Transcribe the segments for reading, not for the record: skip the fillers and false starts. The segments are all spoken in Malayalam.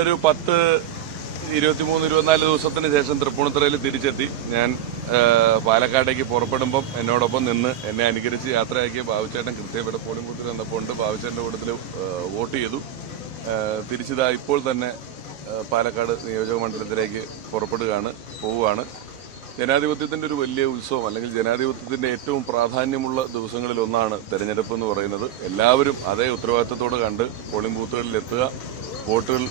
ഞാനൊരു 23-24 ദിവസത്തിന് ശേഷം തൃപ്പൂണിത്തുറയിൽ തിരിച്ചെത്തി. ഞാൻ പാലക്കാടേക്ക് പുറപ്പെടുമ്പം എന്നോടൊപ്പം നിന്ന് എന്നെ അനുകരിച്ച് യാത്രയാക്കിയ ബാബുച്ചേട്ടൻ കൃത്യമായിട്ട് പോളിംഗ് ബൂത്തിൽ വന്നപ്പോൾ ബാബുച്ചേട്ടന്റെ കൂട്ടത്തിൽ വോട്ട് ചെയ്തു. തിരിച്ചിതാ ഇപ്പോൾ തന്നെ പാലക്കാട് നിയോജക മണ്ഡലത്തിലേക്ക് പോവുകയാണ്. ജനാധിപത്യത്തിന്റെ ഒരു വലിയ ഉത്സവം, അല്ലെങ്കിൽ ജനാധിപത്യത്തിന്റെ ഏറ്റവും പ്രാധാന്യമുള്ള ദിവസങ്ങളിൽ ഒന്നാണ് തെരഞ്ഞെടുപ്പ് എന്ന് പറയുന്നത്. എല്ലാവരും അതേ ഉത്തരവാദിത്തത്തോട് കണ്ട് പോളിംഗ് ബൂത്തുകളിൽ എത്തുക, വോട്ടുകൾ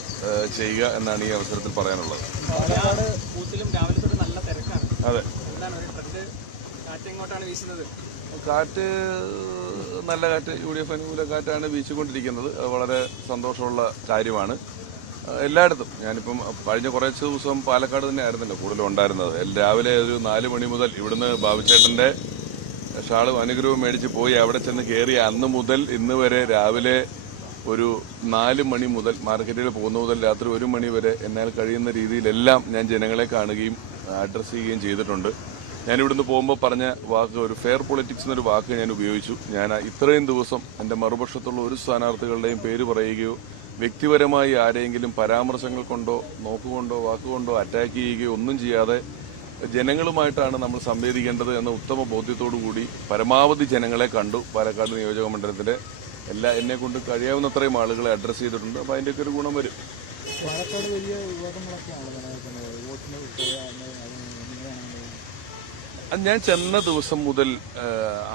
ചെയ്യുക എന്നാണ് ഈ അവസരത്തിൽ പറയാനുള്ളത്. അതെ, കാറ്റ് നല്ല കാറ്റ്, UDF അനുകൂല കാറ്റാണ് വീശിക്കൊണ്ടിരിക്കുന്നത്. അത് വളരെ സന്തോഷമുള്ള കാര്യമാണ്. എല്ലായിടത്തും ഞാനിപ്പം കഴിഞ്ഞ കുറച്ച് ദിവസം പാലക്കാട് തന്നെ ആയിരുന്നല്ലോ കൂടുതലും ഉണ്ടായിരുന്നത്. രാവിലെ ഒരു 4 മണി മുതൽ ഇവിടുന്ന് ബാബുച്ചേട്ടന്റെ ഷാളും അനുഗ്രഹവും മേടിച്ച് പോയി അവിടെ ചെന്ന് കയറി അന്ന് മുതൽ ഇന്ന് വരെ രാവിലെ ഒരു 4 മണി മുതൽ മാർക്കറ്റിൽ പോകുന്ന മുതൽ രാത്രി 1 മണി വരെ എന്നാൽ കഴിയുന്ന രീതിയിലെല്ലാം ഞാൻ ജനങ്ങളെ കാണുകയും അഡ്രസ് ചെയ്യുകയും ചെയ്തിട്ടുണ്ട്. ഞാനിവിടുന്ന് പോകുമ്പോൾ പറഞ്ഞ വാക്ക്, ഒരു ഫെയർ പൊളിറ്റിക്സ് എന്നൊരു വാക്ക് ഞാൻ ഉപയോഗിച്ചു. ഞാൻ ഇത്രയും ദിവസം എൻ്റെ മറുപക്ഷത്തുള്ള ഒരു സ്ഥാനാർത്ഥികളുടെയും പേര് പറയുകയോ വ്യക്തിപരമായി ആരെങ്കിലും പരാമർശങ്ങൾ കൊണ്ടോ നോക്കുകൊണ്ടോ വാക്കുകൊണ്ടോ അറ്റാക്ക് ചെയ്യുകയോ ഒന്നും ചെയ്യാതെ ജനങ്ങളുമായിട്ടാണ് നമ്മൾ സംവേദിക്കേണ്ടത് എന്ന ഉത്തമ ബോധ്യത്തോടുകൂടി പരമാവധി ജനങ്ങളെ കണ്ടു. പാലക്കാട് നിയോജക മണ്ഡലത്തിലെ എന്നെ കൊണ്ട് കഴിയാവുന്നത്രയും ആളുകളെ അഡ്രസ് ചെയ്തിട്ടുണ്ട്. അപ്പോൾ അതിൻ്റെയൊക്കെ ഒരു ഗുണം വരും. ഞാൻ ചെന്ന ദിവസം മുതൽ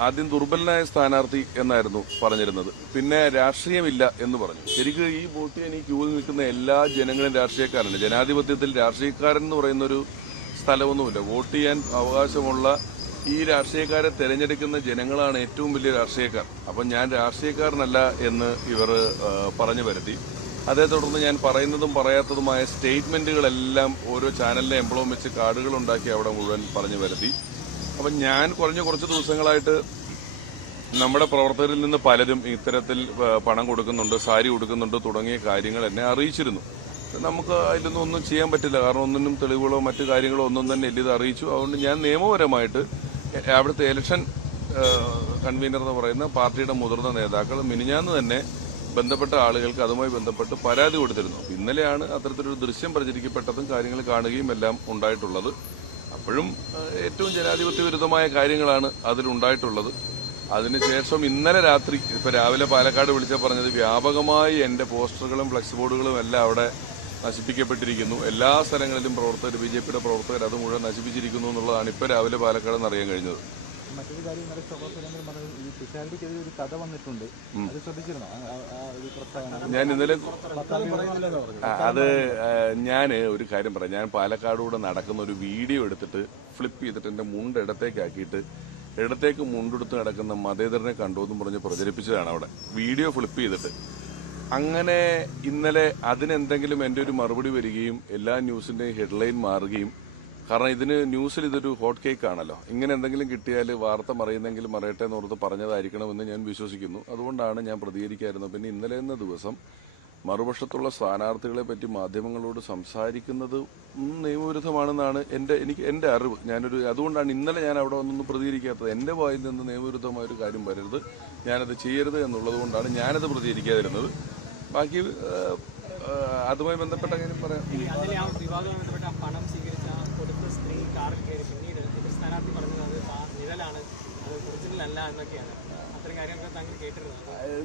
ആദ്യം ദുർബലനായ സ്ഥാനാർത്ഥി എന്നായിരുന്നു പറഞ്ഞിരുന്നത്. പിന്നെ രാഷ്ട്രീയമില്ല എന്ന് പറഞ്ഞു. ശരിക്കും ഈ വോട്ട് ചെയ്യാൻ ഈ ക്യൂവിൽ നിൽക്കുന്ന എല്ലാ ജനങ്ങളും രാഷ്ട്രീയക്കാരാണ്. ജനാധിപത്യത്തിൽ രാഷ്ട്രീയക്കാരൻ എന്ന് പറയുന്നൊരു സ്ഥലമൊന്നുമില്ല. വോട്ട് ചെയ്യാൻ അവകാശമുള്ള ഈ രാഷ്ട്രീയക്കാരെ തെരഞ്ഞെടുക്കുന്ന ജനങ്ങളാണ് ഏറ്റവും വലിയ രാഷ്ട്രീയക്കാർ. അപ്പം ഞാൻ രാഷ്ട്രീയക്കാരനല്ല എന്ന് ഇവർ പറഞ്ഞു വരുത്തി. അതേ തുടർന്ന് ഞാൻ പറയുന്നതും പറയാത്തതുമായ സ്റ്റേറ്റ്മെന്റുകളെല്ലാം ഓരോ ചാനലിലെ എംബ്ലം വെച്ച് കാർഡുകൾ ഉണ്ടാക്കി അവിടെ മുഴുവൻ പറഞ്ഞു വരുത്തി. അപ്പം ഞാൻ കുറച്ച് ദിവസങ്ങളായിട്ട് നമ്മുടെ പ്രവർത്തകരിൽ നിന്ന് പലരും ഇത്തരത്തിൽ പണം കൊടുക്കുന്നുണ്ട്, സാരി കൊടുക്കുന്നുണ്ട് തുടങ്ങിയ കാര്യങ്ങൾ എന്നെ അറിയിച്ചിരുന്നു. നമുക്ക് അതിലൊന്നും ഒന്നും ചെയ്യാൻ പറ്റില്ല. കാരണം ഒന്നിനും തെളിവുകളോ മറ്റു കാര്യങ്ങളോ ഒന്നും തന്നെ ഇല്ല. ഇത് അറിയിച്ചു. അതുകൊണ്ട് ഞാൻ നിയമപരമായിട്ട് അവിടുത്തെ ഇലക്ഷൻ കൺവീനർ എന്ന് പറയുന്ന പാർട്ടിയുടെ മുതിർന്ന നേതാക്കൾ മിനിഞ്ഞാന്ന് തന്നെ ബന്ധപ്പെട്ട ആളുകൾക്ക് അതുമായി ബന്ധപ്പെട്ട് പരാതി കൊടുത്തിരുന്നു. ഇന്നലെയാണ് അത്തരത്തിലൊരു ദൃശ്യം പ്രചരിക്കപ്പെട്ടതും കാര്യങ്ങൾ കാണുകയും എല്ലാം ഉണ്ടായിട്ടുള്ളത്. അപ്പോഴും ഏറ്റവും ജനാധിപത്യ വിരുദ്ധമായ കാര്യങ്ങളാണ് അതിലുണ്ടായിട്ടുള്ളത്. അതിനുശേഷം ഇന്നലെ രാത്രി, രാവിലെ പാലക്കാട് വിളിച്ച പറഞ്ഞത് വ്യാപകമായി എന്റെ പോസ്റ്ററുകളും ഫ്ലക്സ് ബോർഡുകളും എല്ലാം അവിടെ നശിപ്പിക്കപ്പെട്ടിരിക്കുന്നു. എല്ലാ സ്ഥലങ്ങളിലും പ്രവർത്തകർ, BJPയുടെ പ്രവർത്തകർ അത് മുഴുവൻ നശിപ്പിച്ചിരിക്കുന്നു എന്നുള്ളതാണ് ഇപ്പോൾ രാവിലെ പാലക്കാട് നിന്ന് അറിയാൻ കഴിഞ്ഞത്. മറ്റൊരു കാര്യം ഒരു കഥ വന്നിട്ടുണ്ട്. ഞാൻ ഇന്നലെ ഞാൻ ഒരു കാര്യം പറയാം. ഞാൻ പാലക്കാടൂടെ നടക്കുന്ന ഒരു വീഡിയോ എടുത്തിട്ട് ഫ്ലിപ്പ് ചെയ്തിട്ട് എന്റെ മുണ്ട് ഇടത്തേക്കാക്കിയിട്ട് ഇടത്തേക്ക് മുണ്ടെടുത്ത് നടക്കുന്ന മതേതരനെ കണ്ടുവെന്നും പറഞ്ഞ് പ്രചരിപ്പിച്ചതാണ് അവിടെ വീഡിയോ ഫ്ലിപ്പ് ചെയ്തിട്ട്. അങ്ങനെ ഇന്നലെ അതിനെന്തെങ്കിലും എന്റെ ഒരു മറുപടി വരികയും എല്ലാ ന്യൂസിന്റെയും ഹെഡ്ലൈൻ മാറുകയും, കാരണം ഇതിന് ന്യൂസിൽ ഇതൊരു ഹോട്ട് കേക്ക് ആണല്ലോ, ഇങ്ങനെ എന്തെങ്കിലും കിട്ടിയാൽ വാർത്ത മറിയുന്നെങ്കിലും മറിയട്ടെ എന്നോർത്ത് പറഞ്ഞതായിരിക്കണമെന്ന് ഞാൻ വിശ്വസിക്കുന്നു. അതുകൊണ്ടാണ് ഞാൻ പ്രതികരിക്കായിരുന്നത്. പിന്നെ ഇന്നലെ എന്ന ദിവസം മറുപക്ഷത്തുള്ള സ്ഥാനാർത്ഥികളെ പറ്റി മാധ്യമങ്ങളോട് സംസാരിക്കുന്നത് നിയമവിരുദ്ധമാണെന്നാണ് എന്റെ അറിവ്. അതുകൊണ്ടാണ് ഇന്നലെ ഞാൻ അവിടെ ഒന്നും പ്രതികരിക്കാത്തത്. എന്റെ വായിൽ നിന്ന് നിയമവിരുദ്ധമായ ഒരു കാര്യം വരരുത്, ഞാനത് ചെയ്യരുത് എന്നുള്ളത് കൊണ്ടാണ് ഞാനത് പ്രതികരിക്കാതിരുന്നത്. ബാക്കി അതുമായി ബന്ധപ്പെട്ട കാര്യം പറയാം.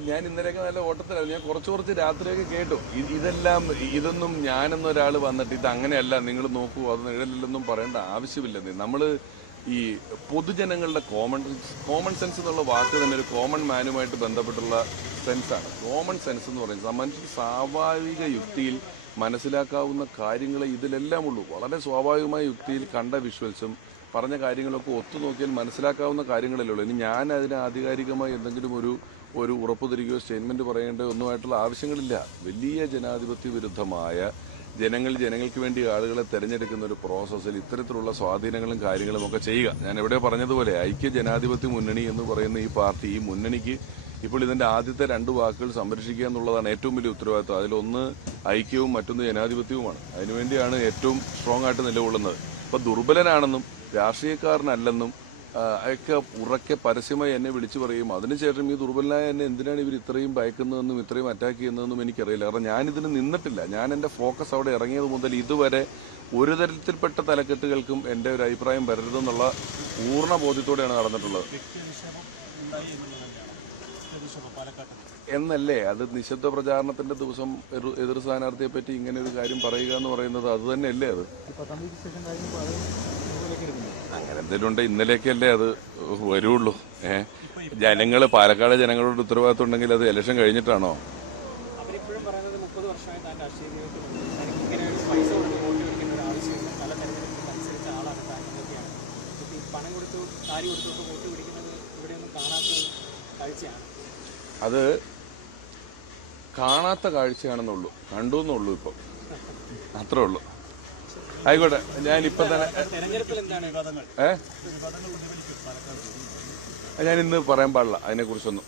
ഞാൻ ഇന്നലെയൊക്കെ നല്ല ഓട്ടത്തിലായിരുന്നു. ഞാൻ കുറച്ച് രാത്രിയൊക്കെ കേട്ടു. ഇതൊന്നും ഞാനെന്നൊരാൾ വന്നിട്ട് ഇത് അങ്ങനെയല്ല, നിങ്ങൾ നോക്കൂ, അത് നിഴലില്ലെന്നും പറയേണ്ട ആവശ്യമില്ല. നമ്മള് ഈ പൊതുജനങ്ങളുടെ കോമൺ സെൻസ് എന്നുള്ള വാക്ക് തന്നെ ഒരു കോമൺ മാനുമായിട്ട് ബന്ധപ്പെട്ടുള്ള സെൻസാണ്. കോമൺ സെൻസ് എന്ന് പറയുന്നത് മനുഷ്യർ സ്വാഭാവിക യുക്തിയിൽ മനസ്സിലാക്കാവുന്ന കാര്യങ്ങളെ ഇതിലെല്ലാം ഉള്ളൂ. വളരെ സ്വാഭാവികമായ യുക്തിയിൽ കണ്ട വിഷ്വൽസും പറഞ്ഞ കാര്യങ്ങളൊക്കെ ഒത്തുനോക്കിയാൽ മനസ്സിലാക്കാവുന്ന കാര്യങ്ങളല്ലേ ഉള്ളൂ. ഇനി ഞാൻ അതിന് ആധികാരികമായി എന്തെങ്കിലും ഒരു ഉറപ്പ് തരികയോ സ്റ്റേറ്റ്മെന്റ് പറയേണ്ട ഒന്നുമായിട്ടുള്ള ആവശ്യങ്ങളില്ല. വലിയ ജനാധിപത്യ വിരുദ്ധമായ ജനങ്ങൾക്ക് വേണ്ടി ആളുകളെ തെരഞ്ഞെടുക്കുന്ന ഒരു പ്രോസസ്സിൽ ഇത്തരത്തിലുള്ള സ്വാധീനങ്ങളും കാര്യങ്ങളും ഒക്കെ ചെയ്യുക. ഞാൻ എവിടെ പറഞ്ഞതുപോലെ ഐക്യ ജനാധിപത്യ മുന്നണി എന്ന് പറയുന്ന ഈ പാർട്ടി, ഈ മുന്നണിക്ക് ഇപ്പോൾ ഇതിന്റെ ആദ്യത്തെ 2 വാക്കുകൾ സംരക്ഷിക്കുക എന്നുള്ളതാണ് ഏറ്റവും വലിയ ഉത്തരവാദിത്വം. അതിലൊന്ന് ഐക്യവും മറ്റൊന്ന് ജനാധിപത്യവുമാണ്. അതിനുവേണ്ടിയാണ് ഏറ്റവും സ്ട്രോങ് ആയിട്ട് നിലകൊള്ളുന്നത്. ഇപ്പൊ ദുർബലനാണെന്നും രാഷ്ട്രീയക്കാരനല്ലെന്നും ഒക്കെ ഉറക്കെ പരസ്യമായി എന്നെ വിളിച്ചു പറയും. അതിനുശേഷം ഈ ദുർബലനായ എന്നെ എന്തിനാണ് ഇവർ ഇത്രയും ഭയക്കുന്നതെന്നും ഇത്രയും അറ്റാക്ക് ചെയ്യുന്നതെന്നും എനിക്കറിയില്ല. കാരണം ഞാനിതിന് നിന്നിട്ടില്ല. ഞാൻ എൻ്റെ ഫോക്കസ് അവിടെ ഇറങ്ങിയത് മുതൽ ഇതുവരെ ഒരു തരത്തിൽപ്പെട്ട തലക്കെട്ടുകൾക്കും എൻ്റെ ഒരു അഭിപ്രായം വരരുതെന്നുള്ള പൂർണ്ണ ബോധ്യത്തോടെയാണ് നടന്നിട്ടുള്ളത്. എന്നല്ലേ അത് നിശബ്ദ പ്രചാരണത്തിന്റെ ദിവസം എതിർ സ്ഥാനാർത്ഥിയെ പറ്റി ഇങ്ങനെ ഒരു കാര്യം പറയുക എന്ന് പറയുന്നത് അത് തന്നെയല്ലേ? അത് അങ്ങനെ എന്തെങ്കിലും ഉണ്ട്. ഇന്നലെയൊക്കെയല്ലേ അത് വരുള്ളൂ. ജനങ്ങള് പാലക്കാട് ജനങ്ങളോട് ഉത്തരവാദിത്വം ഉണ്ടെങ്കിൽ അത് ഇലക്ഷൻ കഴിഞ്ഞിട്ടാണോ? അത് കാണാത്ത കാഴ്ചയാണെന്നുള്ളൂ, കണ്ടു എന്നുള്ളൂ. ഇപ്പം അത്രേ ഉള്ളൂ. ആയിക്കോട്ടെ, ഞാനിപ്പം തന്നെ ഞാൻ ഇന്ന് പറയാൻ പാടില്ല അതിനെക്കുറിച്ചൊന്നും.